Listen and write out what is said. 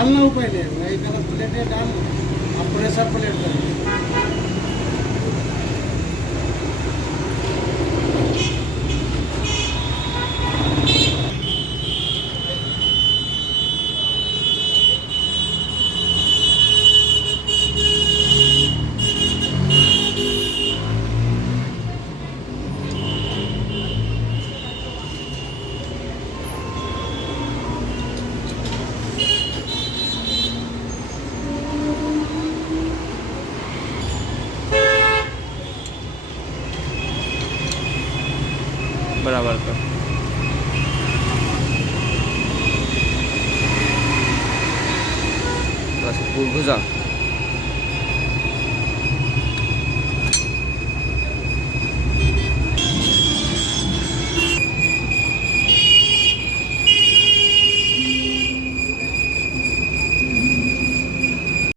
डाल ना वो पहले वही गलत प्लेट है डाल अब प्रेशर प्लेट कर बराबर कर बस भुजा